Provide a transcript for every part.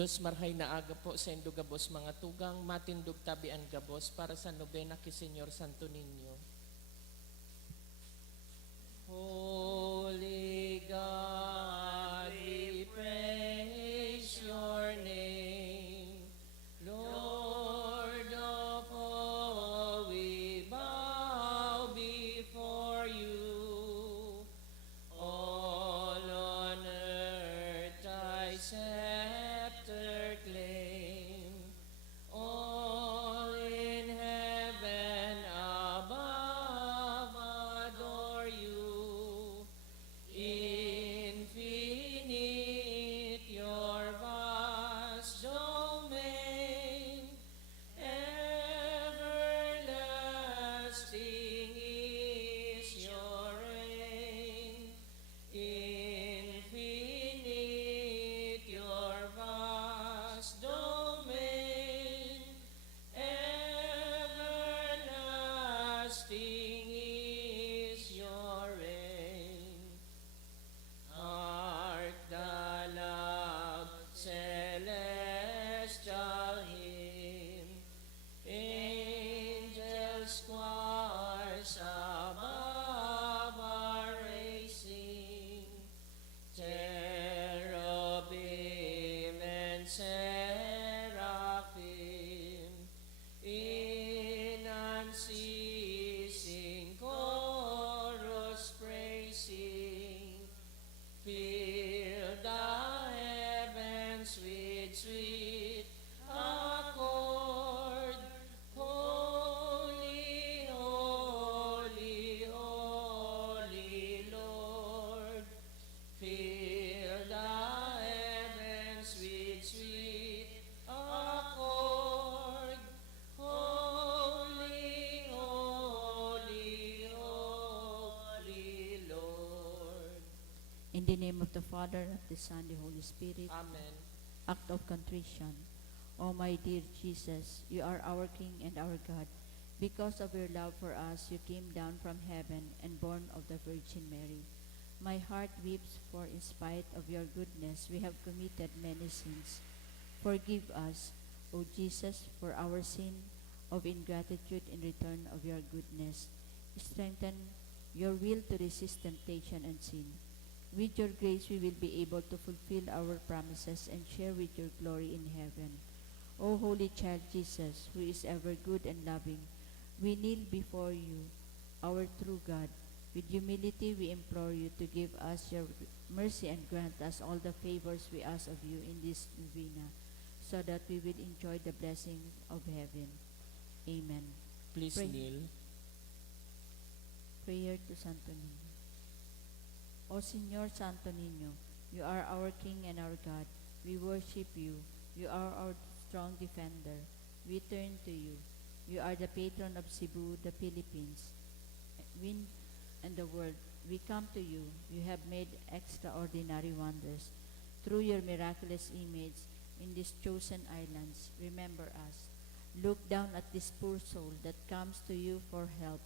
Diyos marhay na aga po sa indo gabos mga tugang matindog tabian gabos para sa nobena ki Senyor Santo Niño. Holy God, we praise your name. Lord of all, we bow before you. All on earth thy scepter claim. All in heaven above adore you. Infinite your vast domain, everlasting is your reign. Infinite your vast domain, everlasting is your reign. Hark the loud celestial hymn, angels choirs above are raising, cherubim and seraphim in unceasing chorus praising. Fill the heavens with sweet accord. Holy, holy, holy Lord. Fill the heavens with sweet accord. Holy, holy, holy Lord. In the name of the Father, of the Son, the Holy Spirit. Amen. Act of contrition. O my dear Jesus, you are our King and our God. Because of your love for us, you came down from heaven and born of the Virgin Mary. My heart weeps, for in spite of your goodness, we have committed many sins. Forgive us, O Jesus, for our sin of ingratitude in return of your goodness. Strengthen your will to resist temptation and sin. With your grace, we will be able to fulfill our promises and share with your glory in heaven. O Holy Child Jesus, who is ever good and loving, we kneel before you, our true God. With humility, we implore you to give us your mercy and grant us all the favors we ask of you in this novena, so that we will enjoy the blessing of heaven. Amen. Please Pray. kneel. Prayer to Santo Niño. O Señor Santo Niño, you are our King and our God. We worship you. You are our strong defender. We turn to you. You are the patron of Cebu, the Philippines, wind and the world. We come to you. You have made extraordinary wonders. Through your miraculous image in these chosen islands, remember us. Look down at this poor soul that comes to you for help.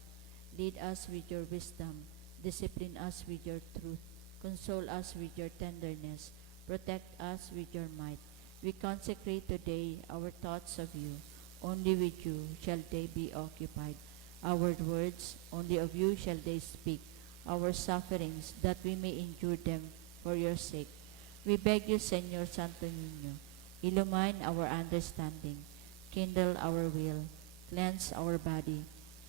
Lead us with your wisdom. Discipline us with your truth. Console us with your tenderness. Protect us with your might. We consecrate today our thoughts of you. Only with you shall they be occupied. Our words, only of you shall they speak. Our sufferings, that we may endure them for your sake. We beg you, Señor Santo Niño, illumine our understanding, kindle our will, cleanse our body,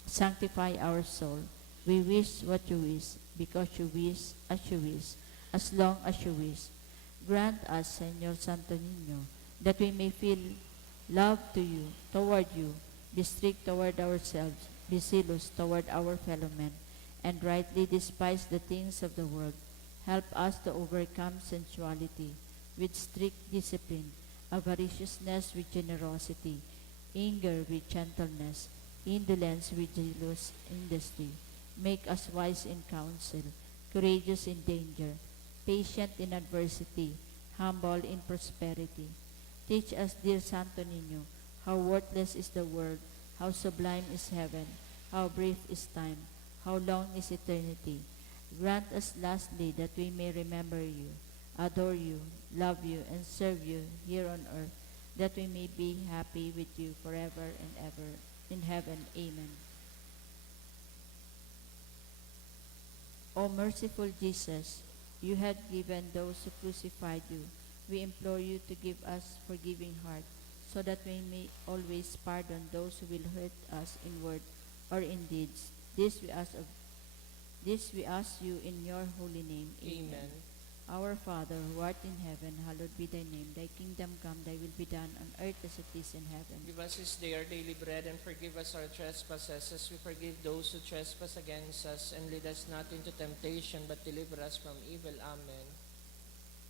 sanctify our soul. We wish what you wish, because you wish, as long as you wish. Grant us, Señor Santo Niño, that we may feel love to you, toward you, be strict toward ourselves, be zealous toward our fellow men, and rightly despise the things of the world. Help us to overcome sensuality with strict discipline, avariciousness with generosity, anger with gentleness, indolence with zealous industry. Make us wise in counsel, courageous in danger, patient in adversity, humble in prosperity. Teach us, dear Santo Niño, how worthless is the world, how sublime is heaven, how brief is time, how long is eternity. Grant us lastly that we may remember you, adore you, love you, and serve you here on earth, that we may be happy with you forever and ever. In heaven, amen. O merciful Jesus, you had given those who crucified you. We implore you to give us forgiving heart, so that we may always pardon those who will hurt us in word or in deeds. This we ask you in your holy name. Amen. Our Father, who art in heaven, hallowed be thy name. Thy kingdom come, thy will be done on earth as it is in heaven. Give us this day our daily bread, and forgive us our trespasses, as we forgive those who trespass against us. And lead us not into temptation, but deliver us from evil. Amen.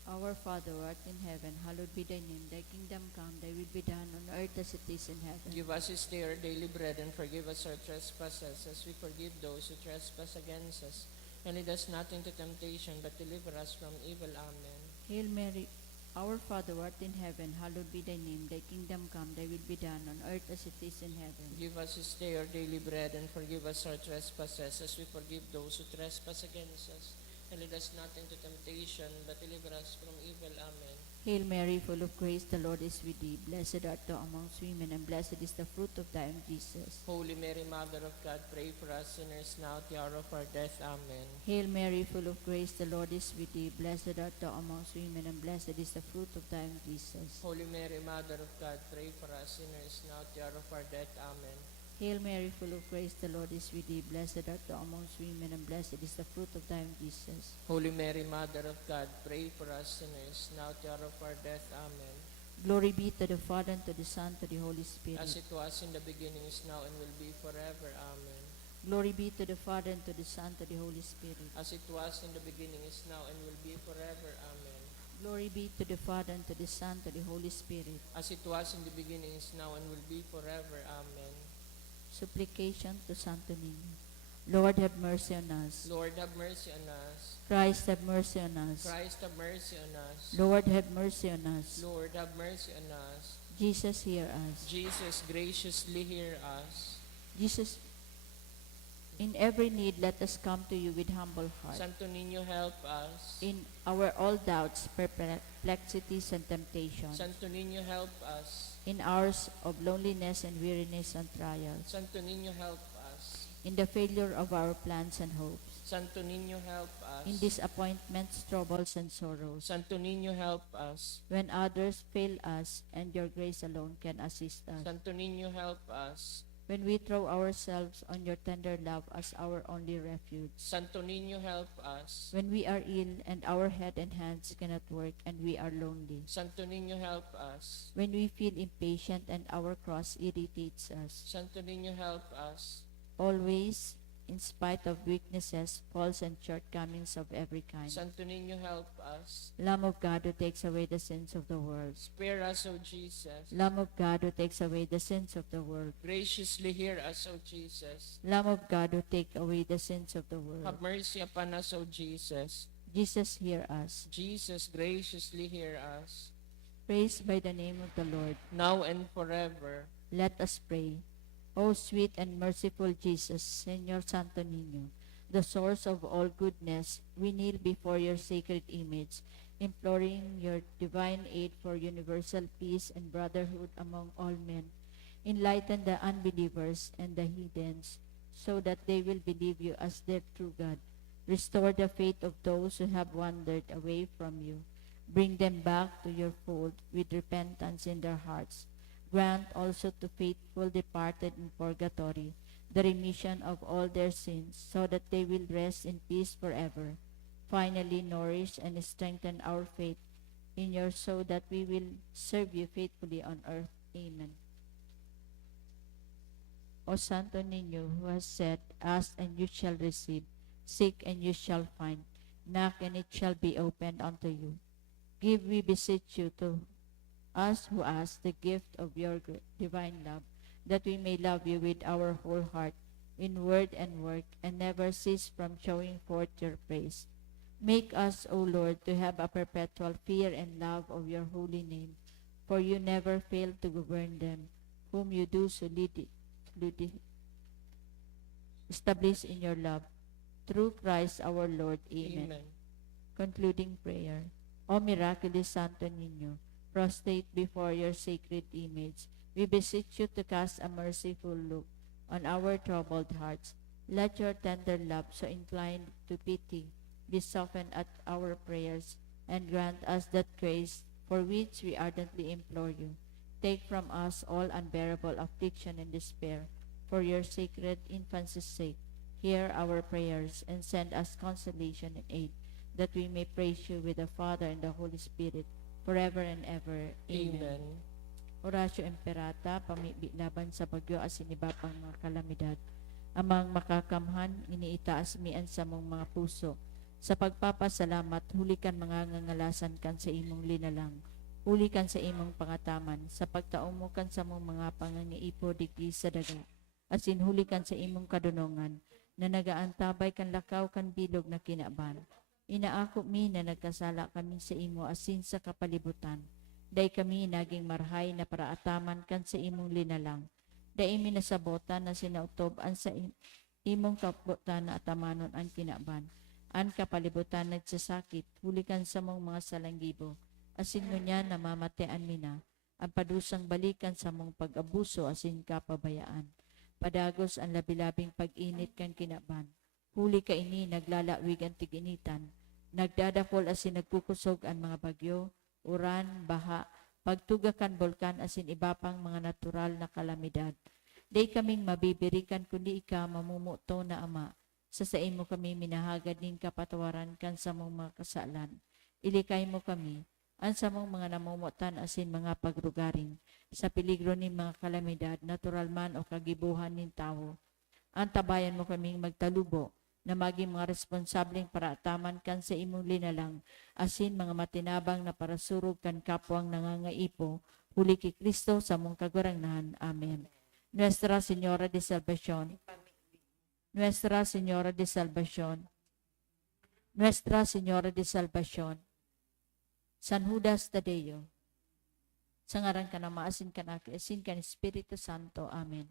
Our Father, who art in heaven, hallowed be thy name. Thy kingdom come, thy will be done on earth as it is in heaven. Give us this day our daily bread, and forgive us our trespasses, as we forgive those who trespass against us. And lead us not into temptation, but deliver us from evil. Amen. Hail Mary, our Father, who art in heaven, hallowed be thy name. Thy kingdom come, thy will be done on earth as it is in heaven. Give us this day our daily bread, and forgive us our trespasses, as we forgive those who trespass against us. And lead us not into temptation, but deliver us from evil. Amen. Hail Mary, full of grace, the Lord is with thee. Blessed art thou amongst women, and blessed is the fruit of thy womb, Jesus. Holy Mary, Mother of God, pray for us sinners now at the hour of our death. Amen. Hail Mary, full of grace, the Lord is with thee. Blessed art thou amongst women, and blessed is the fruit of thy womb, Jesus. Holy Mary, Mother of God, pray for us sinners now at the hour of our death. Amen. Hail Mary, full of grace, the Lord is with thee. Blessed art thou amongst women, and blessed is the fruit of thy womb, Jesus. Holy Mary, Mother of God, pray for us sinners now at the hour of our death. Amen. Glory be to the Father, and to the Son, and to the Holy Spirit. As it was in the beginning, is now, and will be forever. Amen. Glory be to the Father, and to the Son, and to the Holy Spirit. As it was in the beginning, is now, and will be forever. Amen. Glory be to the Father, and to the Son, and to the Holy Spirit. As it was in the beginning, is now, and will be forever. Amen. Supplication to Santo Niño. Lord, have mercy on us. Lord, have mercy on us. Christ, have mercy on us. Christ, have mercy on us. Lord, have mercy on us. Lord, have mercy on us. Jesus, hear us. Jesus, graciously hear us. Jesus, in every need, let us come to you with humble heart. Santo Niño, help us. In our all doubts, perplexities, and temptations. Santo Niño, help us. In hours of loneliness and weariness and trials. Santo Niño, help us. In the failure of our plans and hopes. Santo Niño, help us. In disappointments, troubles, and sorrows. Santo Niño, help us. When others fail us and your grace alone can assist us. Santo Niño, help us. When we throw ourselves on your tender love as our only refuge. Santo Niño, help us. When we are ill and our head and hands cannot work and we are lonely. Santo Niño, help us. When we feel impatient and our cross irritates us. Santo Niño, help us. Always, in spite of weaknesses, faults, and shortcomings of every kind. Santo Niño, help us. Lamb of God who takes away the sins of the world. Spare us, O Jesus. Lamb of God who takes away the sins of the world. Graciously hear us, O Jesus. Lamb of God who take away the sins of the world. Have mercy upon us, O Jesus. Jesus, hear us. Jesus, graciously hear us. Praised by the name of the Lord. Now and forever. Let us pray. O sweet and merciful Jesus, Señor Santo Niño, the source of all goodness, we kneel before your sacred image, imploring your divine aid for universal peace and brotherhood among all men. Enlighten the unbelievers and the heathens, so that they will believe you as their true God. Restore the faith of those who have wandered away from you. Bring them back to your fold with repentance in their hearts. Grant also to faithful departed in purgatory the remission of all their sins, so that they will rest in peace forever. Finally, nourish and strengthen our faith in you, so that we will serve you faithfully on earth. Amen. O Santo Niño, who has said, "Ask and you shall receive, seek and you shall find, knock and it shall be opened unto you. Give, we beseech you, to us who ask the gift of your divine love, that we may love you with our whole heart, in word and work, and never cease from showing forth your praise. Make us, O Lord, to have a perpetual fear and love of your holy name, for you never fail to govern them, whom you do solidly establish in your love. Through Christ our Lord. Amen. Amen. Concluding prayer. O miraculous Santo Niño, prostrate before your sacred image, we beseech you to cast a merciful look on our troubled hearts. Let your tender love, so inclined to pity, be softened at our prayers, and grant us that grace for which we ardently implore you. Take from us all unbearable affliction and despair, for your sacred infancy's sake. Hear our prayers, and send us consolation and aid, that we may praise you with the Father and the Holy Spirit, forever and ever. Amen. Amen. Horatio Imperata, pamibi laban sa bagyo asin iba pang mga kalamidad. Amang makakamhan, iniitaas mian sa mong mga puso. Sa pagpapasalamat, hulikan mga ngangalasan kan sa imong linalang. Hulikan sa imong pangataman, sa pagtaumukan sa mong mga pangangiipo digdi sa daga. Asin hulikan sa imong kadunongan, na nagaantabay kan lakaw kan bilog na kinaban. Inaako mi na nagkasala kami sa imo asin sa kapalibutan. Day kami naging marhay na paraataman kan sa imong linalang. Day mi nasabotan na sinautob an sa imong kabutan na atamanon ang kinaban. An kapalibutan nagsasakit, hulikan sa mong mga salanggibo. Asin ngunya namamatean mi na, ang padusang balikan sa mong pag-abuso asin kapabayaan. Padagos ang labilabing pag-init kan kinaban. Huli ka ini naglalawig ang tiginitan. Nagdadapol asin nagkukusog ang mga bagyo, uran, baha, pagtugakan bulkan asin iba pang mga natural na kalamidad. Day kaming mabibirikan kundi ika mamumuto na Ama. Sa imo kami minahagad ning kapatawaran kan sa mong mga kasalan. Ilikay mo kami, ang sa mong mga namumutan asin mga pagrugaring, sa peligro ni mga kalamidad, natural man o kagibuhan nin tao. Antabayan mo kaming magtalubo, na maging mga responsableng paraataman kan sa imong linalang, asin mga matinabang na parasurog kan kapwang nangangaipo, huli kay Kristo sa mong kagurangnahan. Amen. Nuestra Señora de Salvación, Nuestra Señora de Salvación, Nuestra Señora de Salvación, San Judas Tadeo, sa ngaran ka na maasin ka na, asin ka ni Espiritu Santo. Amen.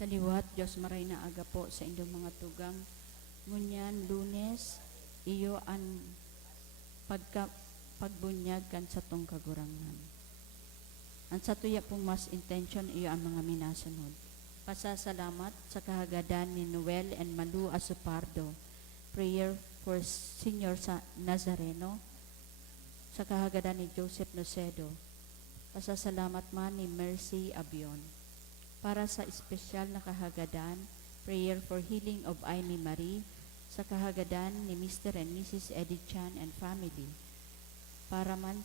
Sa liwat, Diyos maray na aga po sa indong mga tugang. Ngunyan, Lunes, iyo ang pagbunyag kan sa tong kagurangan. Ang sa tuya pong mas intention, iyo ang mga minasunod. Pasasalamat sa kahagadan ni Noel and Malu Asupardo. Prayer for Senior sa Nazareno. Sa kahagadan ni Joseph Nocedo. Pasasalamat man ni Mercy Abion. Para sa espesyal na kahagadan, prayer for healing of Amy Marie, sa kahagadan ni Mr. and Mrs. Eddie Chan and family. Para man,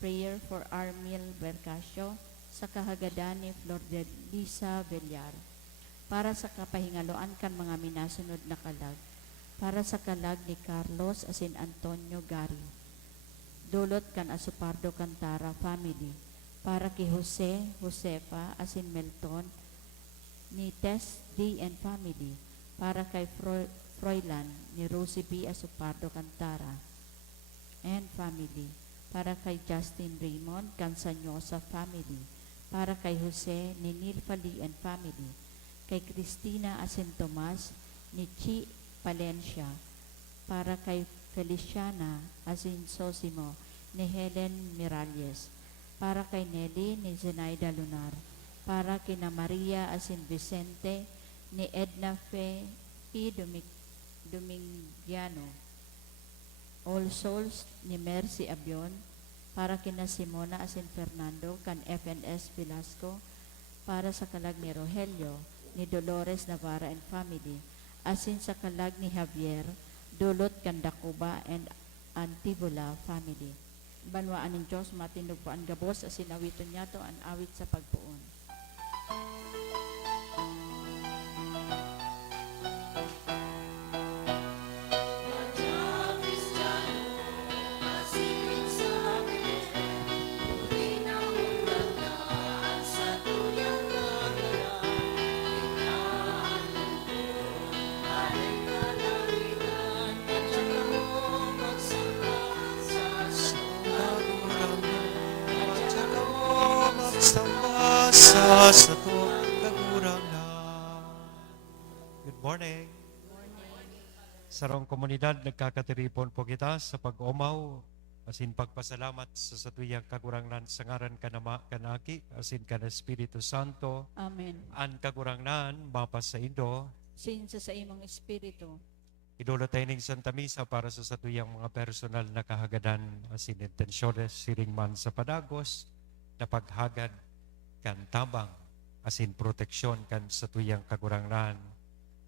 prayer for Armil Bercasio, sa kahagadan ni Flor de Lisa Villar. Para sa kapahingaloan kan mga minasunod na kalag. Para sa kalag ni Carlos asin Antonio Gari. Dulot kan Asupardo Cantara family. Para kay Jose, Josefa, asin Melton, ni Tess D. and family. Para kay Froilan, ni Rosie B. Asupardo Cantara and family. Para kay Justin Raymond, Cansanyosa family. Para kay Jose, ni Nilfali and family. Kay Cristina asin Tomas, ni Chi Palencia. Para kay Feliciana asin Sosimo, ni Helen Miralles. Para kay Nelly ni Zenaida Lunar, para kina Maria asin Vicente ni Edna Fe P. Domingiano, All Souls ni Mercy Abion, para kina Simona asin Fernando kan FNS Velasco, para sa kalag ni Rogelio ni Dolores Navarra and family, asin sa kalag ni Javier Dulot kan Dacuba and Antibola family. Banwaan ng Diyos, matindog po ang gabos, asin awiton niya to ang awit sa pagpuon. Sa tuwang kagurangan. Good morning. Sarong komunidad, nagkakatiripon po kita sa pag-umaw, asin pagpasalamat sa satuyang kagurangan sa ngaran kanama kanaki, asin kan Espiritu Santo. Amen. Ang kagurangan, mapas sa Indo. Sinsa sa imong espiritu. Idolo tayo ng Santa Misa para sa satuyang mga personal na kahagadan, asin intensyones, siring man sa padagos, na paghagad kan tabang, asin proteksyon kan sa tuyang kagurangan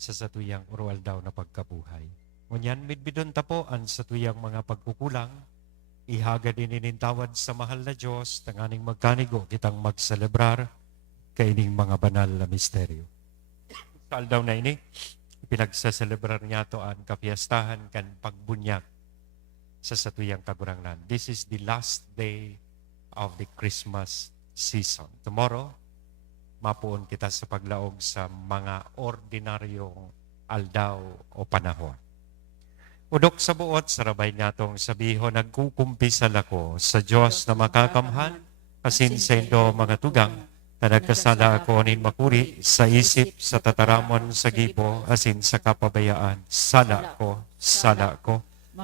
sa tuyang urual daw na pagkabuhay. Ngunyan, midbidon tapo ang sa tuyang mga pagkukulang, ihaga din inintawad sa mahal na Diyos, tanganing magkanigo kitang magselebrar kaining mga banal na misteryo. Sa aldaw na ini, pinagsaselebrar niya to ang kapiyastahan kan pagbunyag sa tuyang kagurangan. This is the last day of the Christmas season. Tomorrow, mapuon kita sa paglaog sa mga ordinaryong aldaw o panahon. Udok sa buot, sarabay natong sabiho, nagkukumpisal ako sa Diyos na makakamhan, asin sa indo mga tugang, na nagkasala ako nin makuri sa isip, sa tataramon, sa gibo, asin sa kapabayaan. Sala ko,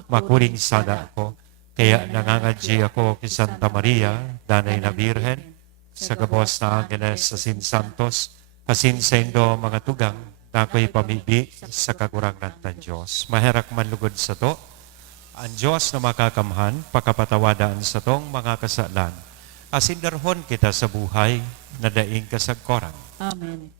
makuring sala ko. Kaya nangangadji ako kay Santa Maria, Danay na Birhen, sa gabos na Angeles asin Santos, asin sa indo mga tugang, na ako'y pamibi sa kagurangan ng Diyos. Maherak manlugod sa to, ang Diyos na makakamhan, pakapatawadaan sa tong mga kasalan. Asin darhon kita sa buhay, na daing kasagkoran. Amen.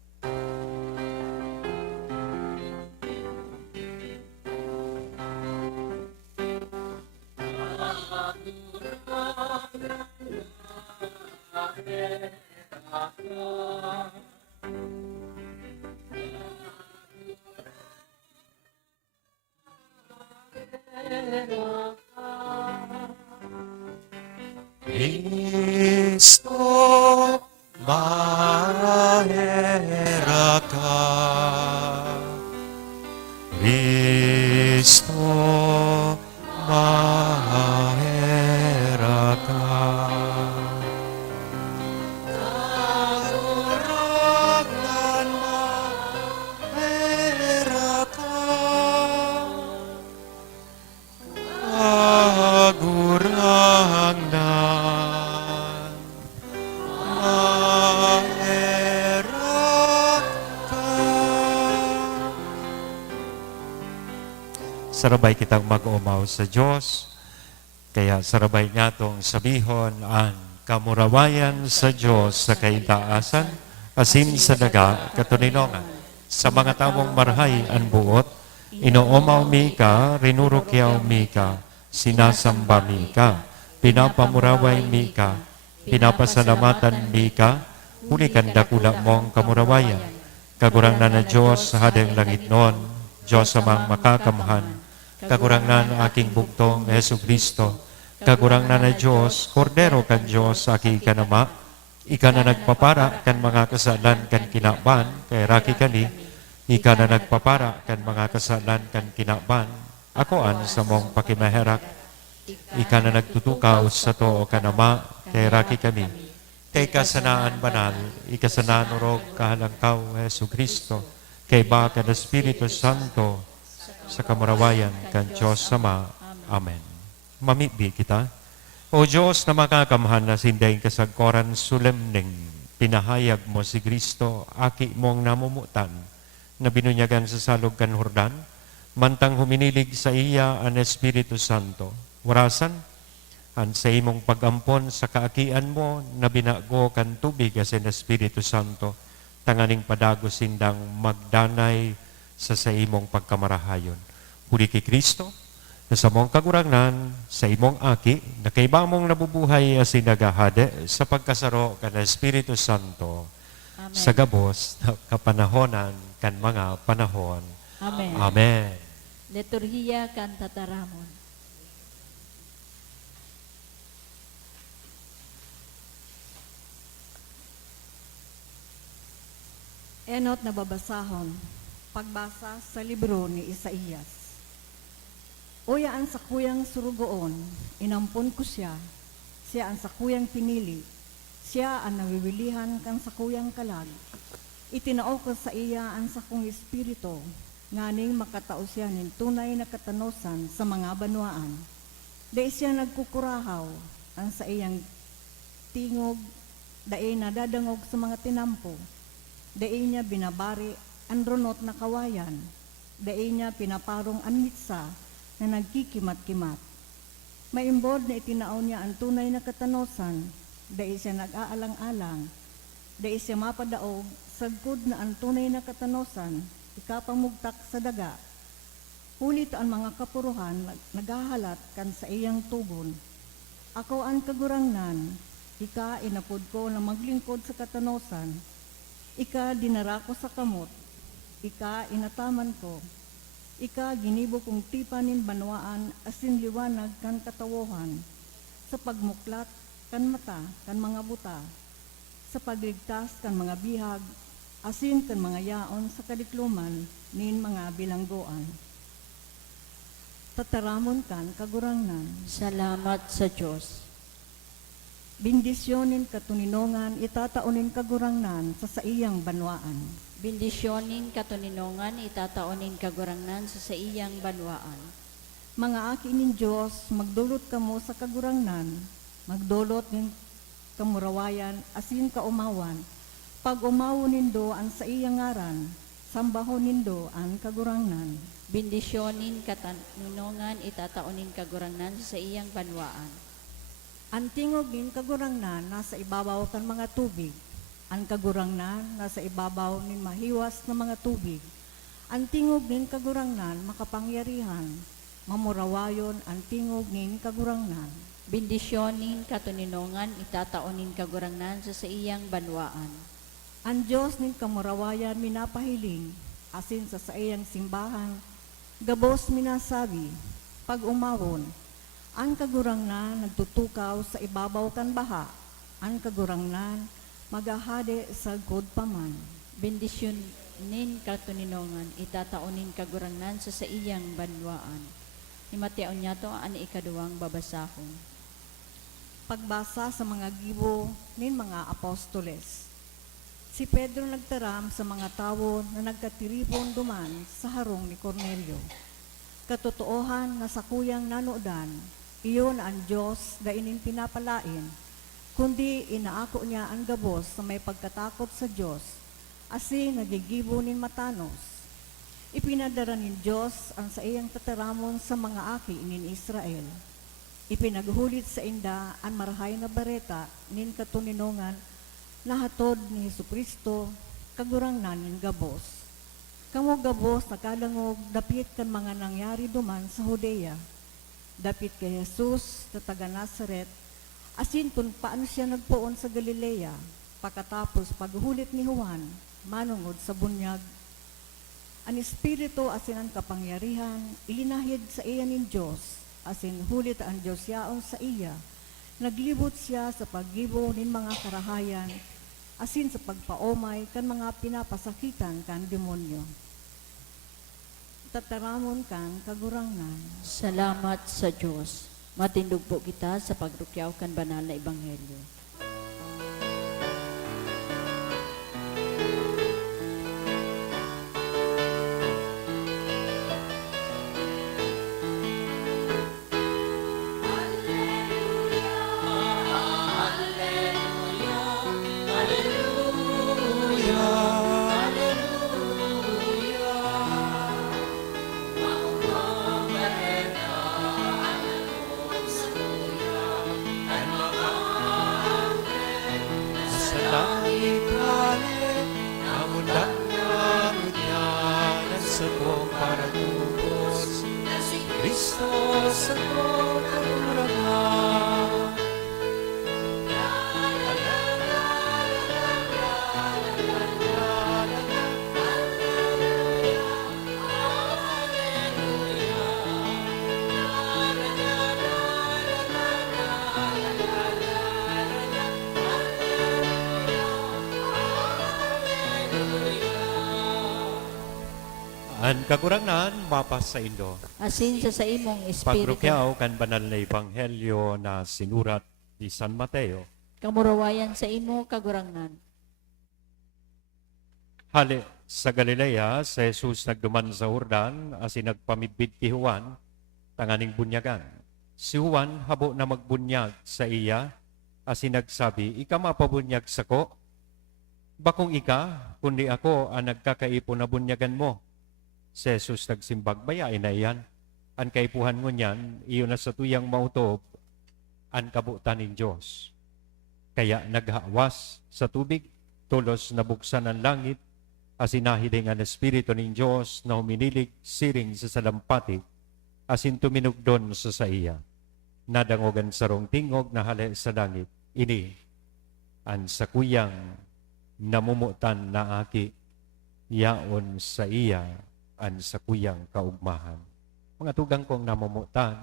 Kristo, mahera ka. Kristo, mahera ka. Kagurangan sarabay kitang mag-umaw sa Dios. Kaya sarabay niya tong sabihon ang kamurawayan sa Dios sa kaitaasan, asin sa daga katuninongan. Sa mga tawong marhay ang buot, inoomaw mi ka, rinurukyaw mi ka, sinasamba mi ka, pinapamuraway mi ka, pinapasalamatan mi ka, huli kanda kula mong kamurawayan. Kagurang na Diyos sa hadang langit noon, Diyos amang makakamhan, kagurang na aking bugtong Yesu Kristo, kagurang na Diyos, Kordero kan Diyos, aki kanama, ika na nagpapara kan mga kasalan kan kinaban, kay raki kani, ika na nagpapara kan mga kasalan kan kinaban, ako an sa mong pakimaherak, ika na nagtutukaw sa too kanama, kay raki kani, kay kasanaan banal, ikasanaan urog kahalangkaw Yesu Kristo, kay baka na Espiritu Santo, sa kamurawayan kan Diyos Sama. Amen. Mamibi kita. O Diyos na makakamhan na sinday kasagkoran sulemning, pinahayag mo si Kristo, aki mong namumutan, na binunyagan sa salog kan Hordan, mantang huminilig sa iya ang Espiritu Santo. Warasan, ang sa imong pag-ampon sa kaakian mo, na binago kan tubig as in Espiritu Santo, tanganing padago sindang magdanay sa imong pagkamarahayon. Huli kay Kristo, na sa mong kagurangnan, sa imong aki, na kay mong nabubuhay as nagahade sa pagkasaro kan Espiritu Santo, Amen. sa gabos na kapanahonan kan mga panahon. Amen. Amen. Liturhiya kan tataramon. Enot na babasahon, pagbasa sa libro ni Isaías. Uya ang sakuyang surugoon, inampon ko siya ang sakuyang pinili, siya ang nawiwilihan kang sakuyang kalag. Itinao ko sa iya ang sakong espiritu, nganing makatao siya nin tunay na katanosan sa mga banwaan. Dahil siya nagkukurahaw, ang sa iyang tingog, dahil nadadangog sa mga tinampo, dahil niya binabari ang runot na kawayan, dahil niya pinaparong ang mitsa na nagkikimat-kimat. Maimbod na itinao niya ang tunay na katanosan, dahil siya nag-aalang-alang, dahil siya mapadaog, sagkod na ang tunay na katanosan, ikapamugtak sa daga. Hulit ang mga kapuruhan, naghahalat kan sa iyang tugon. Ako ang kagurangnan, ika inapod ko na maglingkod sa katanosan, ika dinara ko sa kamot, ika inataman ko, ika ginibo kong tipanin banwaan asin liwanag kan katawohan, sa pagmuklat kan mata kan mga buta, sa pagligtas kan mga bihag, asin kan mga yaon sa kadikluman nin mga bilanggoan. Tataramon kan kagurangnan. Salamat sa Diyos. Bindisyonin katuninongan, itataonin kagurangnan sa iyang banwaan. Bendisyonin katuninongan, itataonin kagurangnan sa iyang banwaan. Mga aki nin Diyos, magdulot kamo sa kagurangnan, magdulot ng kamurawayan, asin kaumawan. Pag umawo nindo ang sa iyang ngaran, sambahon nindo ang kagurangnan. Bendisyonin katuninongan, itataonin kagurangnan sa iyang banwaan. Ang tingog nin kagurangnan nasa ibabaw kan mga tubig. Ang kagurangnan nasa ibabaw nin mahiwas na mga tubig. Ang tingog nin kagurangnan makapangyarihan. Mamurawayon ang tingog nin kagurangnan. Bendisyonin katuninongan, itataonin kagurangnan sa iyang banwaan. Ang Diyos nin kamurawayan minapahiling, asin sa iyang simbahan, gabos minasabi, pag umawon, ang kagurangnan nagtutukaw sa ibabaw kan baha, ang kagurangnan magahade sa god paman. Bendisyonin katuninongan, itataonin kagurangnan sa iyang banwaan. Himateon niya to ang ikaduwang babasahon. Pagbasa sa mga gibo nin mga apostoles. Si Pedro nagtaram sa mga tao na nagkatiripon duman sa harong ni Cornelio. Katotoohan na sa kuyang nanodan, iyon ang Diyos da inin pinapalain, kundi inaako niya ang gabos sa may pagkatakot sa Diyos, asin nagigibo nin matanos. Ipinadara nin Diyos ang sa iyang tataramon sa mga aki inin Israel. Ipinaghulit sa inda ang marahay na bareta nin katuninongan na hatod ni Jesucristo kagurangnan nin gabos. Kamo gabos nakalangog dapit kan mga nangyari duman sa Judea. Dapit kay Jesus na taga Nazaret, asin kung paano siya nagpoon sa Galilea, pagkatapos paghulit ni Juan, manungod sa bunyag. Ang Espiritu asin ang kapangyarihan, ilinahid sa iya nin Diyos, asin hulit ang Diyos yaon sa iya. Naglibot siya sa paggibo nin mga karahayan, asin sa pagpaomay kan mga pinapasakitan kan demonyo. Tataramon kan kagurangnan. Salamat sa Diyos. Matindog po kita sa pagrukyaw kan banal na ebanghelyo. Sa langit halik, namundan nga ngunyanan sa buong paratubos. Si Kristo sa buong kagurangan. Ang kagurangan, mapas sa Indo. Asin sa imong espiritu, Pagrukyaw kan banal na ebanghelyo na sinurat ni San Mateo. kamurawayan sa imo kagurangnan. Hali sa Galilea, sa Jesus nagduman sa Jordan, asin nagpamidbid ki Juan, tanganing bunyagan. Si Juan habo na magbunyag sa iya, asin nagsabi, ika mapabunyag sa ko? Bakong ika, kundi ako ang nagkakaipon na bunyagan mo. Si Jesus nagsimbag, bayain na iyan. Ang kaipuhan mo niyan, iyon na sa tuyang mautob, ang kabutan ng Diyos. Kaya naghawas sa tubig, tulos na buksan ang langit, asinahiding ang Espiritu ng Diyos na huminilig siring sa salampati, asin tuminugdon sa iya. Nadangogan sarong tingog na hali sa langit, ini, ang sakuyang namumutan na aki, yaon sa iya, ang sakuyang kaugmahan. Mga tugang kong namumutan,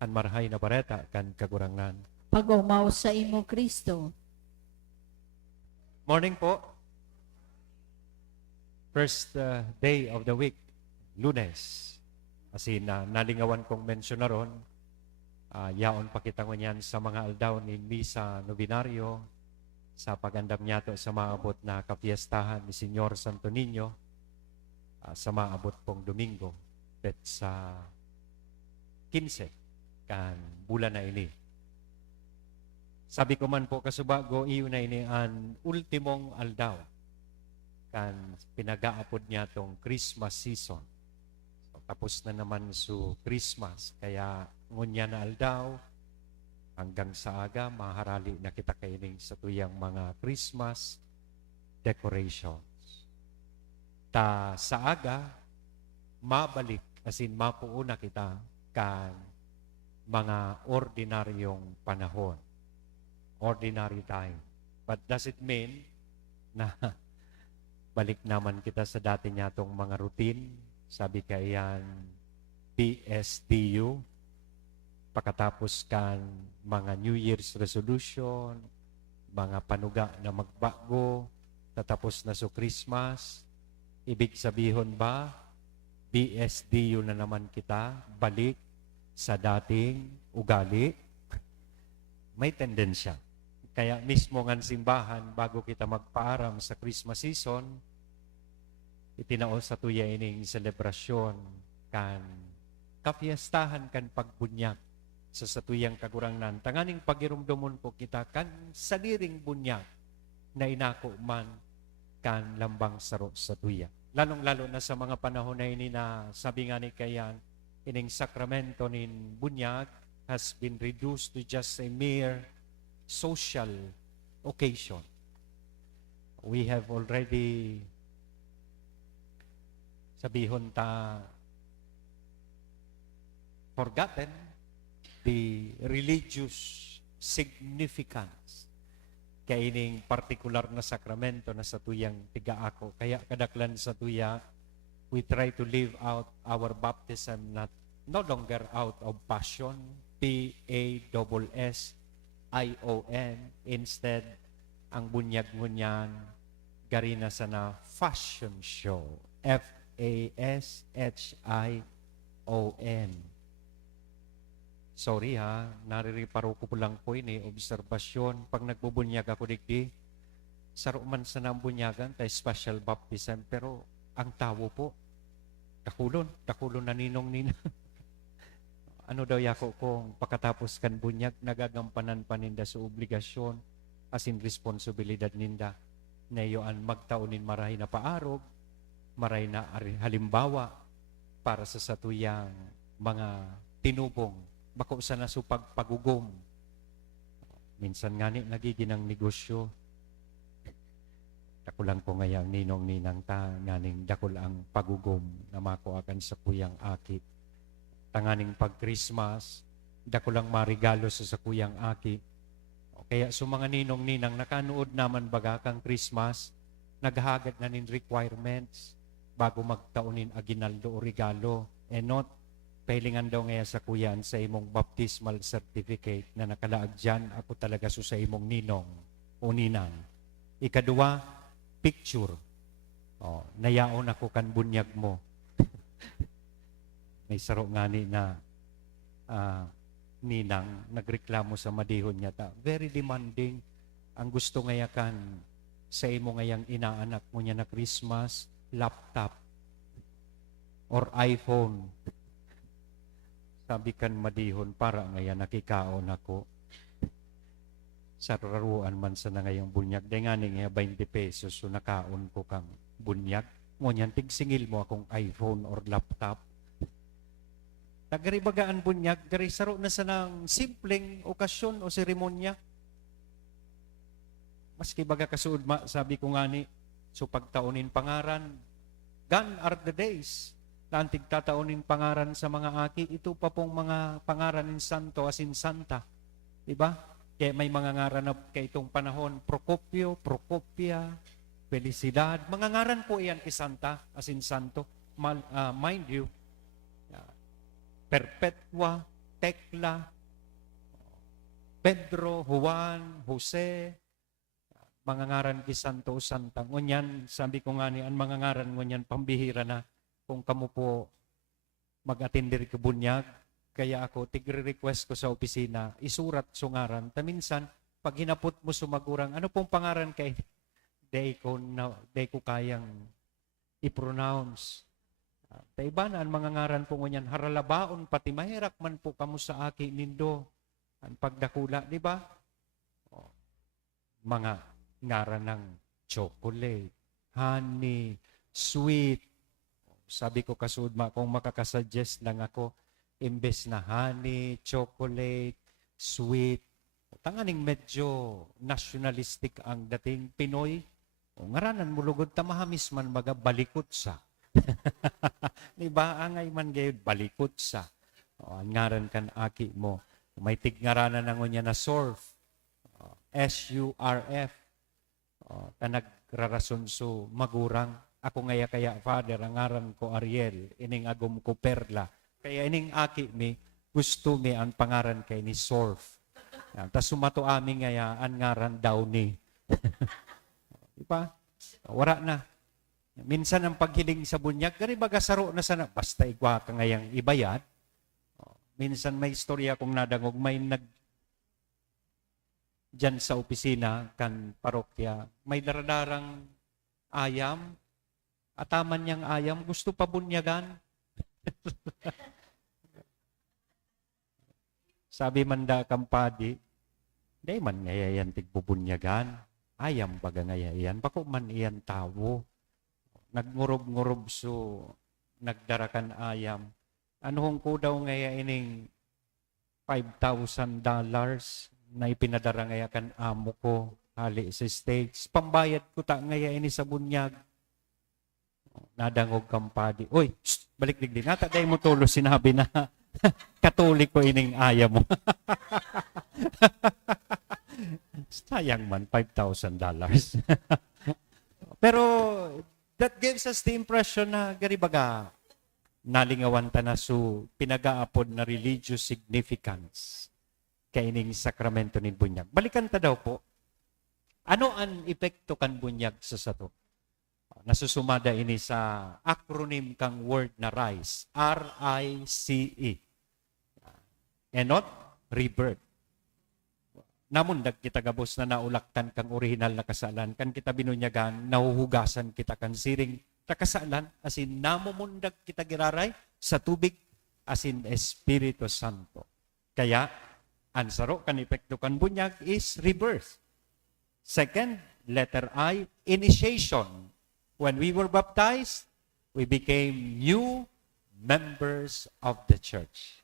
ang marhay na bareta kan kagurangnan. Pag-umaw sa imo Kristo. Morning po. First day of the week, Lunes. Kasi nalingawan kong mensyon na ron, yaon pakita ko niyan sa mga aldaw ni Misa Novenario, sa pagandam niya to sa maabot na kapiestahan ni Señor Santo Niño, sa maabot pong Domingo, at sa 15 kan bulan na ini. Sabi ko man po kasubago, iyon na ini ang ultimong aldaw kan pinagaapod niya tong Christmas season. So, tapos na naman su Christmas, kaya ngunya na aldaw hanggang sa aga maharali na kita kaining sa tuyang mga Christmas decorations. Ta sa aga mabalik asin mapuuna kita kan mga ordinaryong panahon, ordinary time. But does it mean na balik naman kita sa dati niya tong mga routine? Sabi kayan PSDU, pagkatapos kan mga New Year's resolution, mga panuga na magbago, tatapos na so Christmas. Ibig sabihin ba, BSDU na naman kita, balik sa dating ugali? May tendensya. Kaya mismo ng simbahan, bago kita magpaaram sa Christmas season, itinao sa tuya ining selebrasyon kan kapiestahan kan pagbunyag sa satuyang kagurangnan. Tanganing pagirumdomon po kita kan saliring bunyag na inako man kan lambang saro sa tuya. lalong-lalo na sa mga panahon na ini na sabi nga ni Kayan, ining sakramento nin bunyag has been reduced to just a mere social occasion. We have already sabihon ta forgotten the religious significance kay ining partikular na sakramento na sa tuyang tigaako. Kaya kadaklan sa tuya, we try to live out our baptism no longer out of passion, Passion. Instead, ang bunyag-ngunyan, garina sa na fashion show, Fashon. Sorry ha, naririparo ko po lang po ini, obserbasyon. Pag nagbubunyag ako digdi, saro man sa nambunyagan, tayo special baptism, pero ang tawo po, dakulon na ninong-nina. Ano daw yako kung pagkatapos kan bunyag, nagagampanan pa ninda sa obligasyon, as in responsibilidad ninda, na iyoan magtaunin maray na paarog, maray na halimbawa, para sa satuyang mga tinubong, bako sa nasupag pagugom. Minsan nga ni nagiginang negosyo. Dakulang ko ngayang ninong-ninang ta, nganing dakul ang pagugom na makuakan sa kuyang aki. Tanganing pag-Christmas, dakulang marigalo sa kuyang aki. Kaya sa mga ninong-ninang nakanood naman baga kang Christmas, naghagad na nin requirements bago magtaunin aginaldo o regalo. And not pahilingan daw ngayon sa kuyan sa imong baptismal certificate na nakalaag dyan, ako talaga sa imong ninong o ninang. Ikadua, picture. Nayaon ako kan bunyag mo. May saro nga ni na ninang, nagreklamo sa madihon niya ta. Very demanding. Ang gusto ngayakan sa imo ngayang inaanak mo niya na Christmas, laptop or iPhone. Sabi kan madihon, para ngayon nakikaon ako. Sa raruan man sa na ngayong bunyag. Dahil nga nga 20 pesos, so nakaon ko kang bunyag. Ngunyan, tigsingil mo akong iPhone or laptop. Nagaribagaan bunyag, gari saro na sa ng simpleng okasyon o seremonya. Maski baga kasuod, sabi ko nga ni, so pagtaunin pangaran, gone are the days na antig tataunin pangaran sa mga aki, ito pa pong mga pangaran in santo as in santa. Diba? Kaya may mga ngaran na kay itong panahon, Procopio, Procopia, Felicidad. Mga ngaran po iyan kay santa as in santo. Mind you, Perpetua, Tekla, Pedro, Juan, Jose, mga ngaran kay santo o santa. Ngunyan, sabi ko nga ni, ang mga ngaran ngunyan, pambihira na kung kamo po mag-atender ka bunyag, kaya ako, tigre-request ko sa opisina, isurat sungaran. Minsan, pag hinapot mo sumagurang, ano pong pangaran kay? Day ko kayang i-pronounce. Taiba na ang mga ngaran po ngunyan, haralabaon pati mahirak man po kamo sa aki nindo. Ang pagdakula, di ba? Mga ngaran ng chocolate, honey, sweet. Sabi ko kasudma, kung makakasuggest lang ako, imbes na honey, chocolate, sweet, tanganing medyo nationalistic ang dating Pinoy. Ngaranan mo lugod tamahamis man baga balikot sa. Diba? Angay man gayud balikot sa. Ang ngaran kan aki mo. May tigngaranan na niya na surf. SURF. Nagrarason so magurang. Ako ngaya kaya father, ang ngaran ko Ariel. Ining agom ko Perla. Kaya ining aki mi, gusto mi ang pangaran kay ni surf. Tas sumato amin ngaya ang ngaran daw ni. Diba? Wara na. Minsan ang paghiling sa bunyag, gari baga saro na sana, basta igwa ka ngayang ibayad. Minsan may istorya kong nadangog, may dyan sa opisina, kan parokya, may daradarang ayam, ataman niyang ayam, gusto pa bunyagan. Sabi man da kampadi, day man ngayayan tigbubunyagan, ayam baga ngayayan, bako man iyan tawo. nagngurub-ngurub so nagdarakan ayam. Anuhong ko daw ngaya ining $5,000 na ipinadara ngaya kan amo ko hali sa States. Pambayad ko ta ngaya ini sa bunyag. Nadangog kampadi. Uy, balik digdi. Nata day mo tulo sinabi na Katoliko ining aya mo. Sayang man, $5,000. Pero that gives us the impression na garibaga nalingawan ta na so pinagaapod na religious significance kaining sakramento ni bunyag. Balikan ta daw po. Ano ang epekto kan bunyag sa sato? Nasusumada ini sa acronym kang word na RICE. R-I-C-E. Enot, rebirth. Namun kita gabos na naulaktan kang original na kasalan, kan kita binunyagan, nahuhugasan kita kan siring na kasalan, asin namumundag kita giraray sa tubig, asin Espiritu Santo. Kaya, ansaro kan epekto kan bunyag is rebirth. Second, letter I, initiation. When we were baptized, we became new members of the church.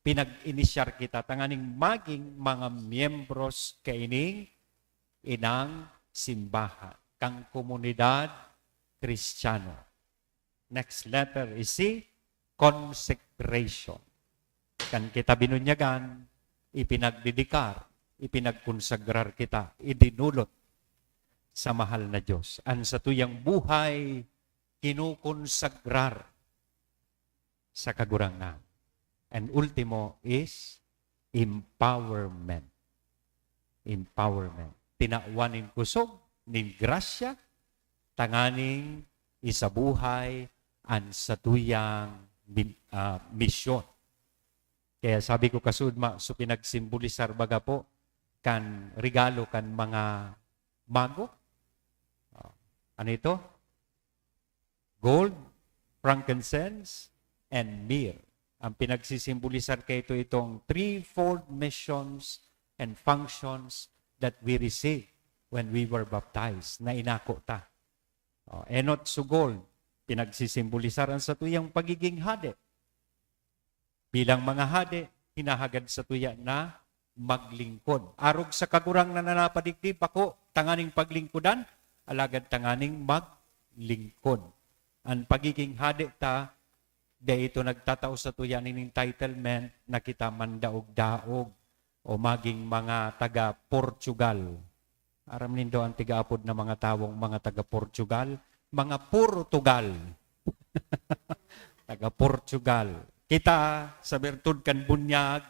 Pinag-inisyar kita tanganing maging mga miyembros kaining inang simbahan, kang komunidad Kristiyano. Next letter is C, consecration. Kan kita binunyagan, ipinagdidikar, ipinagkonsagrar kita, idinulot sa mahal na Diyos. Ang sa tuyang buhay, kinukonsagrar sa kagurangan. And ultimo is empowerment. Empowerment. Tinawanin kusog, ning grasya, tanganing isabuhay, ang sa tuyang misyon. Kaya sabi ko kasudma, so pinagsimbolisar baga po, kan regalo kan mga mago. Ano ito? Gold, frankincense, and myrrh. Ang pinagsisimbolisar kay itong threefold missions and functions that we receive when we were baptized, na inako ta. Enot so gold, pinagsisimbolisaran sa tuyang pagiging hade. Bilang mga hade, hinahagad sa tuya na maglingkod. Arog sa kagurang na nanapadigdib ako, tanganing paglingkudan, alagad tanganing maglingkod. Ang pagiging hade ta, de ito nagtatao sa tuya ning entitlement na kita mandaog-daog o maging mga taga-Portugal. Aram nindo ang tigaapod na mga tawong mga taga-Portugal, mga Portugal. Taga-Portugal. Kita sa bertud kan bunyag,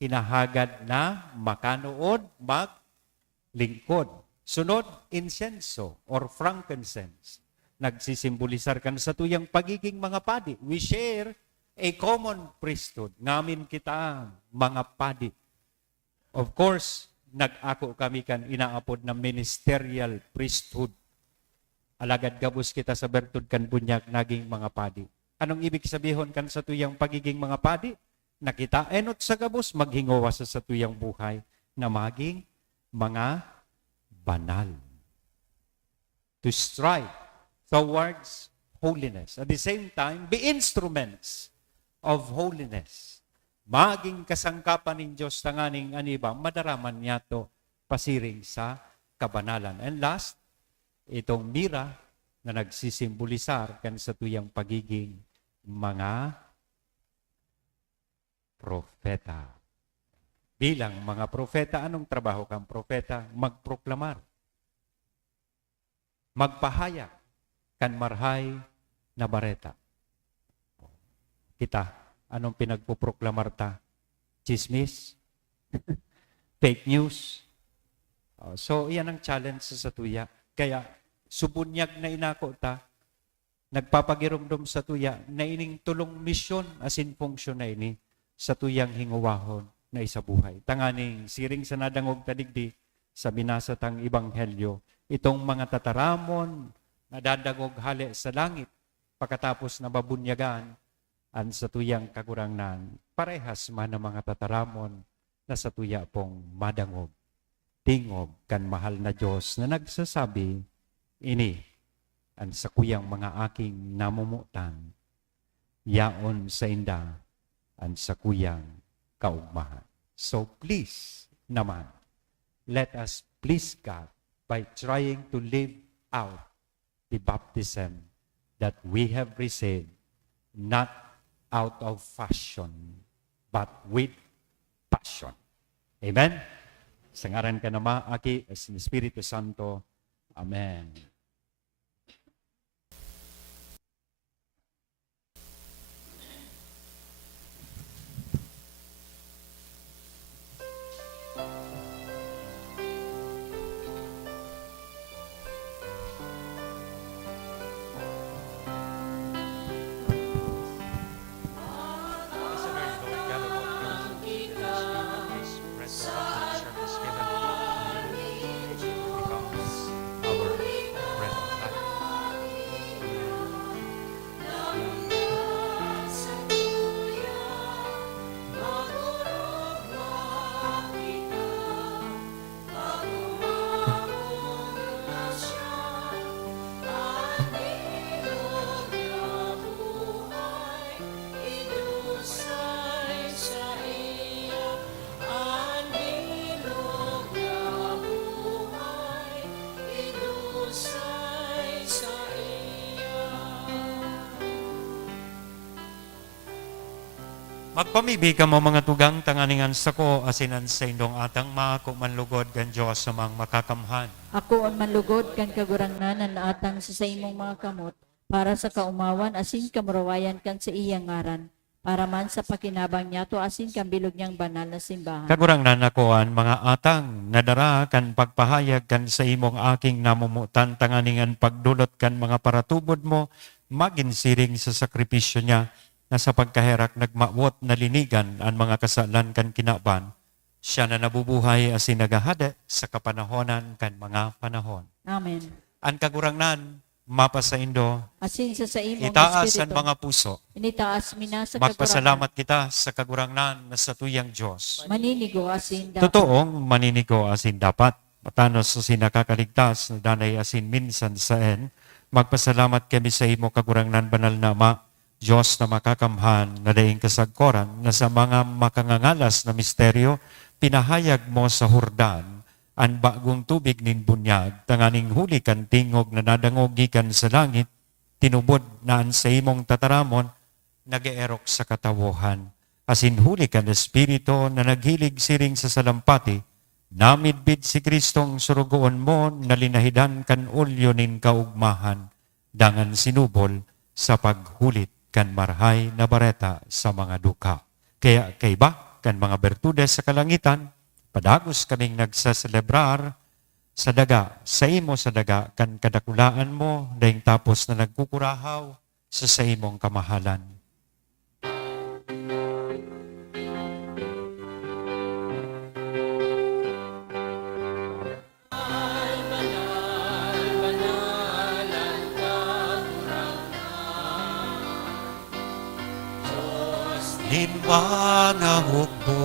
hinahagad na makanood, maglingkod. Sunod, insenso or frankincense. Nagsisimbolisar kan sa tuyang pagiging mga padi. We share a common priesthood. Ngamin kita mga padi. Of course, nag-ako kami kan inaapod na ministerial priesthood. Alagad gabos kita sa bertud kan bunyag naging mga padi. Anong ibig sabihin kan sa tuyang pagiging mga padi? Na kita enot sa gabos maghingawa sa tuyang buhay na maging mga banal. To strive towards holiness. At the same time, be instruments of holiness. Maging kasangkapan ng Diyos tanganing aniba, madaraman niya to pasiring sa kabanalan. And last, itong mira na nagsisimbolisar kan sa tuyang pagiging mga propeta. Bilang mga propeta, anong trabaho kang propeta? Magproklamar. Magpahayag kan marhay na bareta. Kita, anong pinagpuproklamar ta? Chismis? Fake news? So, iyan ang challenge sa tuya. Kaya, subunyag na inako ta, nagpapagirumdum sa tuya, na ining tulong misyon asin funksyon na ini sa tuyang hinguwahon na isabuhay. Tanganing siring sa nadangog tadigdi sa binasatang Ebanghelyo, itong mga tataramon, nadadagog hali sa langit, pagkatapos na babunyagan, ang sa tuyang kagurangnan, parehas man ang mga tataramon na sa tuya pong madangog. Tingog kan mahal na Diyos na nagsasabi, ini ang sa kuyang mga aking namumutan, yaon sa inda, ang sa kuyang kaugmahan. So please naman, let us please God by trying to live out the baptism that we have received, not out of fashion, but with passion. Amen? Sa ngaran ka na Aki, as in Espiritu Santo. Amen. Magpamibi ka mo mga tugang tanganingan sa ko asinan sa indong atang maako manlugod kan Diyos sa mga makakamhan. Ako on manlugod kan kagurangnan na atang sa imong mga kamot para sa kaumawan asin kamurawayan kan sa iyang ngaran para man sa pakinabang niya to asin kan bilog niyang banal na simbahan. Kagurangnan nakuan mga atang nadara kan pagpahayag kan sa imong aking namumutan tanganingan pagdulot kan mga paratubod mo maginsiring sa sakripisyo niya na sa pagkaherak nagmawot na linigan ang mga kasalan kan kinaban, siya na nabubuhay asin nagahada sa kapanahonan kan mga panahon. Amen. Ang kagurangnan, mapa sa indo, Asin sa imong itaas ang espiritu. mga puso. Initaas mina sa Magpasalamat kita sa kagurangnan na sa tuyang Diyos. maninigo asin dapat. Totoong maninigo asin dapat. Matanos sa sinakakaligtas na danay asin minsan sa en. Magpasalamat kami sa imo kagurangnan banal na Ama, Diyos na makakamhan na daing kasagkoran na sa mga makangangalas na misteryo, pinahayag mo sa Hordan ang bagong tubig nin bunyag, tanganing huli kan tingog na nadangogikan sa langit, tinubod na ang sa imong tataramon, nag-eerok sa katawohan. Asin huli kan Espiritu na naghilig siring sa salampati, namidbid si Kristong surugoon mo na linahidan kan ulyo nin kaugmahan, dangan sinubol sa paghulit kan marhay na bareta sa mga duka. Kaya kaiba kan mga bertudes sa kalangitan, padagos kaming nagsaselebrar sa daga, sa imo sa daga, kan kadakulaan mo, daing tapos na nagkukurahaw sa imong kamahalan. In mga hukbo,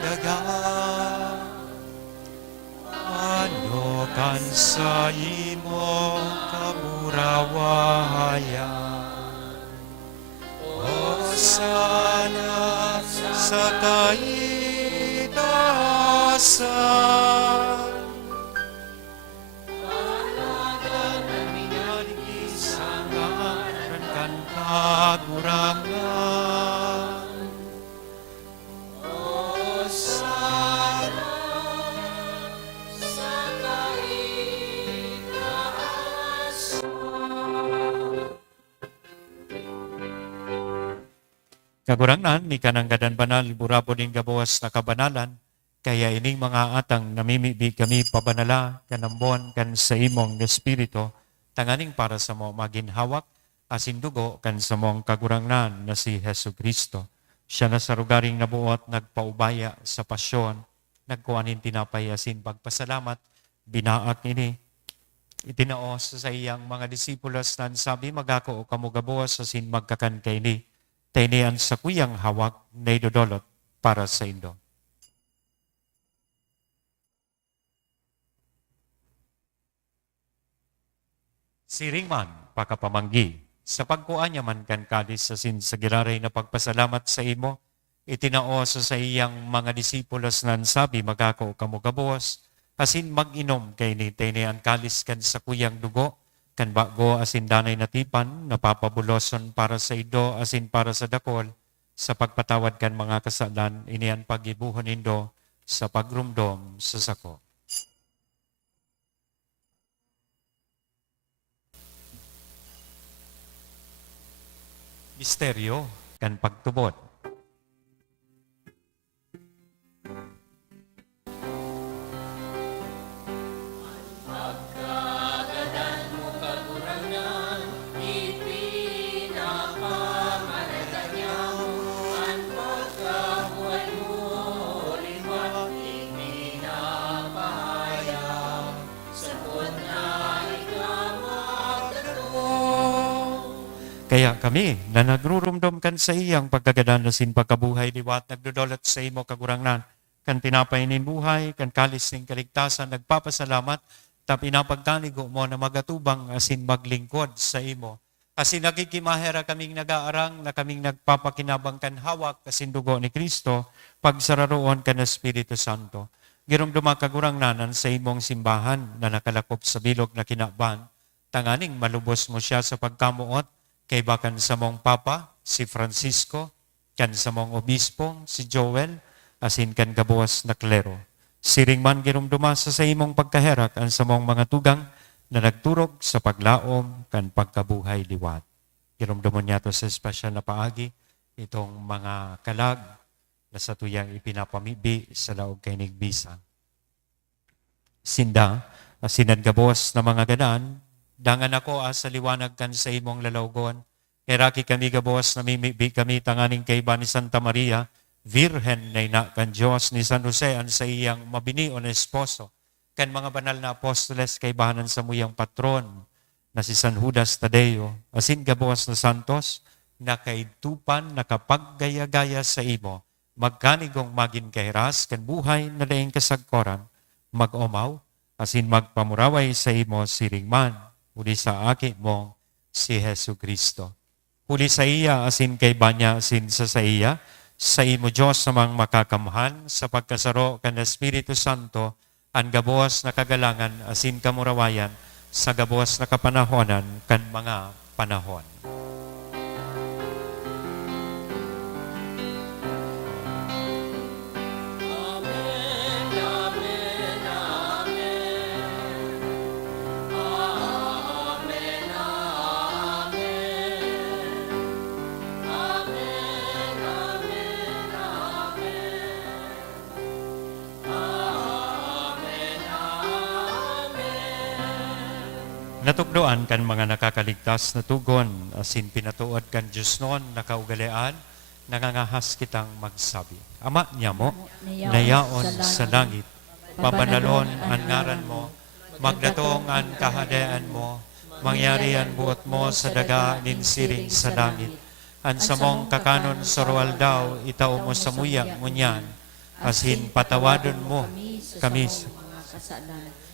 daga, ano kan sa imo kamurawaya, o sana sa kaitaasan. Kagurangan, o sana sa kaitaasan. Kagurangan, ni kanang gadan banal, burabo din gabawas na kabanalan, kaya ining mga atang namimibi kami pabanala, kanambon kan sa imong Espiritu, tanganing para sa mo maginhawak, asin dugo kan sa mong kagurangnan na si Hesu Kristo. Siya na sa rugaring nabuot, nagpaubaya sa pasyon, nagkuhanin tinapay asin pagpasalamat, binaak ini. Itinaos sa iyang mga disipulos na sabi, magako o kamugabuos asin magkakan kay ni. Tainian sa kuyang hawak na idodolot para sa indo. Siring man, pakapamanggi, sa pagkuan niya man kan kadis sa giraray na pagpasalamat sa imo, itinao sa iyang mga disipulos nan sabi magako kamo kabos, asin mag-inom kay ni ang kalis kan sa kuyang dugo, kan bago asin danay natipan, napapabuloson para sa ido asin para sa dakol, sa pagpatawad kan mga kasalan, inian pagibuhon indo sa pagrumdom sa sako. Misteryo kan pagtubod. Kaya kami na nagrurumdom sa iyang pagkagadasin pagkabuhay liwat nagdudolot sa imo kagurangnan kan tinapay nin buhay kan kalis ning kaligtasan nagpapasalamat ta pinapagkanigo mo na magatubang asin maglingkod sa imo asin nagikimahera kaming nagaarang na kaming nagpapakinabang kan hawak asin dugo ni Kristo pagsararoon kan Espiritu Santo girumduma kagurangnanan sa imong simbahan na nakalakop sa bilog na kinaban tanganing malubos mo siya sa pagkamuot kay bakan sa mong Papa, si Francisco, kan sa mong Obispo, si Joel, asin kan gabuas na klero. Siring man girumduma sa imong pagkaherak ang sa mong mga tugang na nagturog sa paglaom kan pagkabuhay liwat. Girumdumon niya to sa espesyal na paagi itong mga kalag na sa tuyang ipinapamibi sa laog kay Nigbisa. Sinda, asin gabuas na mga gadan, dangan ako sa liwanag kan sa imong lalawgon. Eraki kami gabos na mimibi kami tanganing kay ba ni Santa Maria, Virhen na ina kan Diyos ni San Jose an sa iyang mabinion na esposo. Kan mga banal na apostoles kay bahanan sa muyang patron na si San Judas Tadeo. Asin gabos na santos na kay tupan nakapaggaya-gaya sa imo. Magkanigong magin kahiras kan buhay na daing kasagkoran. Mag-omaw asin magpamuraway sa imo siring man. Uli sa aki mo si Hesu Kristo. Uli sa iya asin kay banya asin sa iya, sa imo Diyos namang makakamhan sa pagkasaro kan Espiritu Santo, ang gabuas na kagalangan asin kamurawayan sa gabuas na kapanahonan kan mga panahon. Natukdoan kan mga nakakaligtas na tugon, asin pinatuod kan Diyos noon, nakaugalian, nangangahas kitang magsabi. Ama niya mo, nayaon sa langit, pabanalon ang ngaran mo, magdatong ang kahadaan mo, mangyari ang buot mo sa daga ninsiring sa langit. Ang samong kakanon sa roal daw, itao mo sa muya ngunyan, asin patawadon mo kami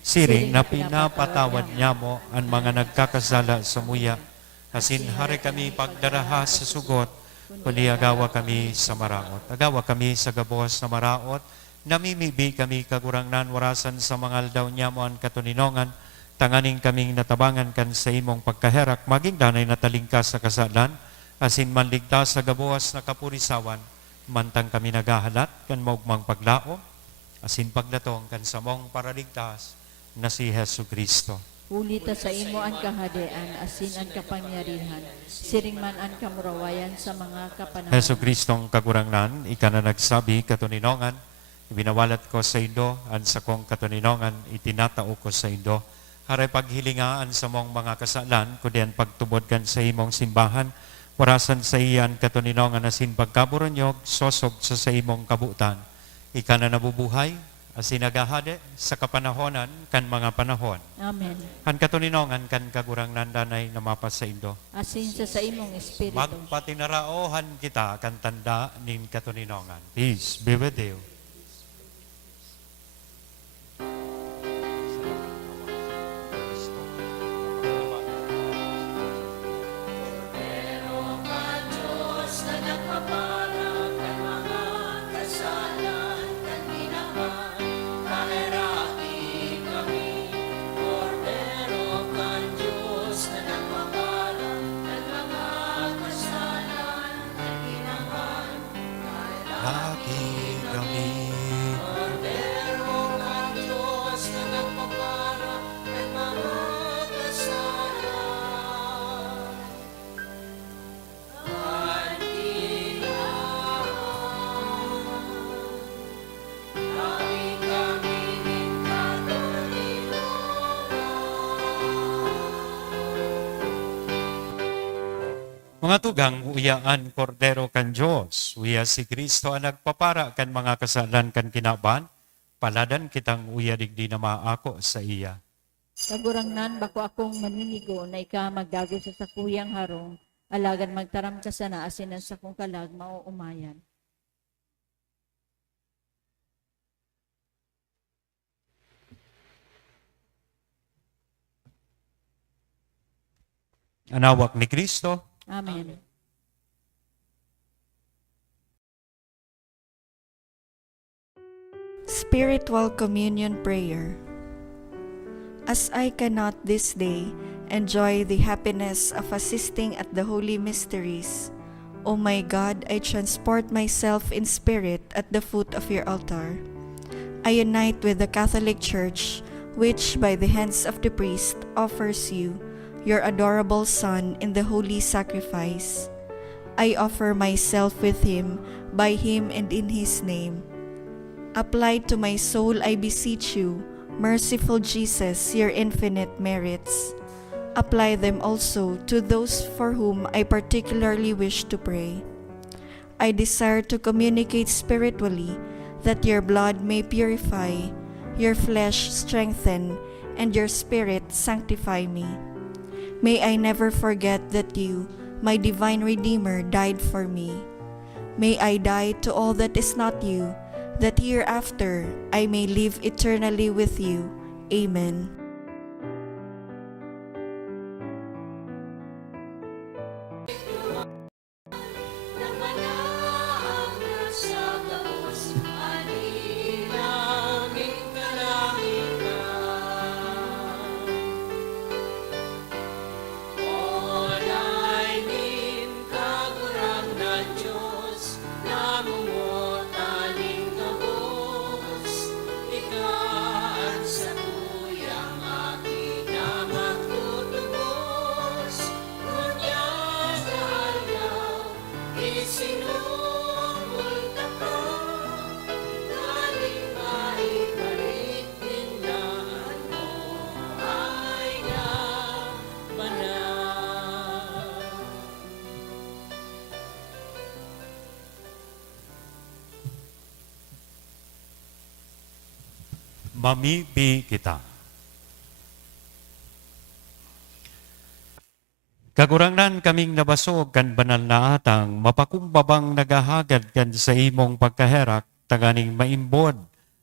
siring na pinapatawad niya mo ang mga nagkakasala sa muya. Asin hari kami pagdaraha sa sugot, kundi agawa kami sa maraot. Agawa kami sa gabos na maraot, namimibi kami kagurangnan warasan sa mga aldaw niya mo ang katuninongan, tanganing kaming natabangan kan sa imong pagkaherak, maging danay natalingkas sa kasalan, asin manligtas sa gabos na kapurisawan, mantang kami nagahalat kan maugmang paglaom, asin pagdatong kan samong paraligtas na si Hesu Kristo. Ulita sa imo ang kahadean, asin ang kapangyarihan, siring man ang kamurawayan sa mga kapanahon. Hesu Kristong kagurangnan, ika na nagsabi katuninongan, ibinawalat ko sa Indo, ang sa kong katuninongan, itinatao ko sa Indo. Haray paghilingaan sa mong mga kasalan, kudian pagtubod kan sa imong simbahan, warasan sa iyan katuninongan asin pagkaburonyog, sosog sa imong kabutan. Ika na nabubuhay, asin nagahade sa kapanahonan kan mga panahon. Amen. Han katuninongan kan kagurangnan danay namapas sa Indo. Asin sa imong espiritu. Magpatinaraohan kita kan tanda nin katuninongan. Peace be with you. Mga tugang, uyaan kordero kan Diyos. Uya si Kristo ang nagpapara kan mga kasalan kan kinaban. Paladan kitang uya digdi na maako sa iya. Kagurangnan bako akong maninigo na ika magdago sa sakuyang harong, alagan magtaram ka sana asinan sa kong kalag mauumayan. Anawak ni Kristo. Amen. Spiritual Communion Prayer. As I cannot this day enjoy the happiness of assisting at the holy mysteries, O my God, I transport myself in spirit at the foot of your altar. I unite with the Catholic Church, which by the hands of the priest offers you your adorable Son in the holy sacrifice. I offer myself with him, by him and in his name. Apply to my soul, I beseech you, merciful Jesus, your infinite merits. Apply them also to those for whom I particularly wish to pray. I desire to communicate spiritually, that your blood may purify, your flesh strengthen, and your spirit sanctify me. May I never forget that you, my divine Redeemer, died for me. May I die to all that is not you, that hereafter I may live eternally with you. Amen. Mamibi kita. Kagurangnan kaming nabasog kan banal na atang, mapakumbabang nagahagad kan sa imong pagkaherak, taganing maimbod,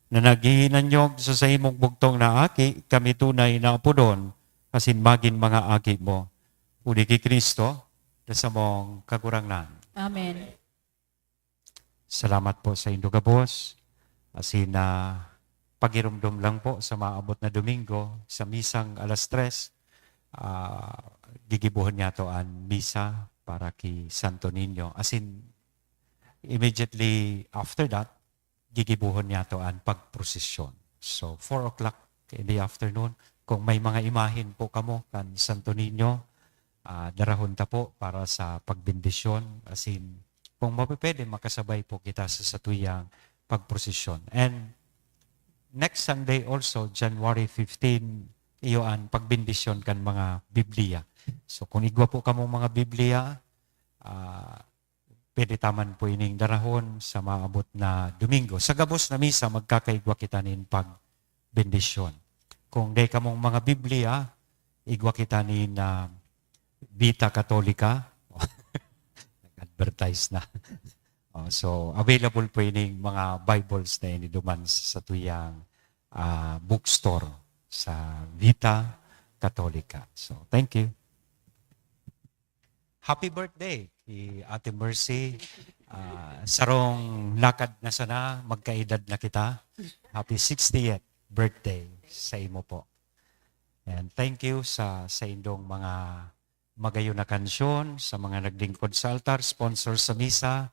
na naghihinanyog sa imong bugtong na aki, kami tunay na apudon, kasin magin mga aki mo. Uli ki Kristo, sa mong kagurangnan. Amen. Salamat po sa Indogabos, asin na pagirumdum lang po sa maabot na Domingo, sa misang alas 3, gigibuhon niya to an misa para kay Santo Niño. As in, immediately after that, gigibuhon niya to an pagprosesyon. So, 4 o'clock in the afternoon, kung may mga imahin po kamo kan Santo Niño, darahon ta po para sa pagbindisyon. As in, kung mapipwede, makasabay po kita sa satuyang pagprosesyon. And next Sunday also, January 15, iyoan pagbindisyon kan mga Biblia. So kung igwa po kamo mga Biblia, pwede taman po ining darahon sa maabot na Domingo. Sa gabos na misa, magkakaigwa kita nin pagbindisyon. Kung day kamong mga Biblia, igwa kita nin Vita Katolika. Nag-advertise na. So, available po ining mga Bibles na iniduman sa tuyang bookstore sa Vita Katolika. So, thank you. Happy birthday kay Ate Mercy. Sarong lakad na sana, magkaedad na kita. Happy 60th birthday sa imo po. And thank you sa indong mga magayon na kansyon, sa mga naglingkod sa altar, sponsor sa misa,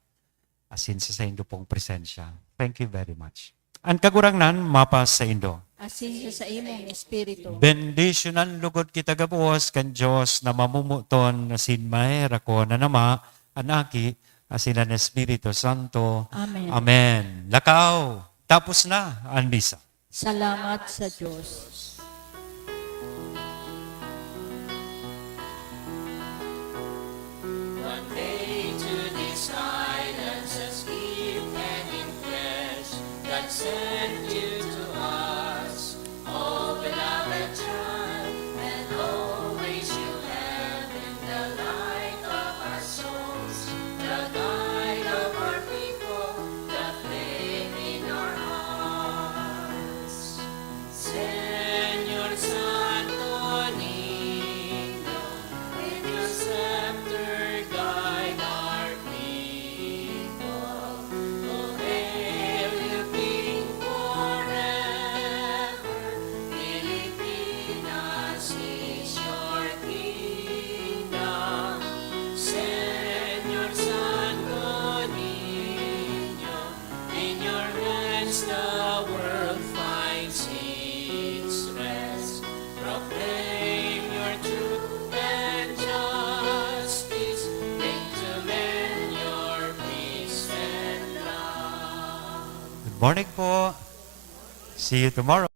asin sa indo pong presensya. Thank you very much. Ang kagurangnan, mapas sa indo. Asin sa imong espiritu. Bendicionan lugod kita gabuos kan Diyos na mamumuton asin mahera ko na nama, anaki, asin ang Espiritu Santo. Amen. Amen. Lakaw, tapos na ang misa. Salamat sa Diyos. One Morning po. See you tomorrow.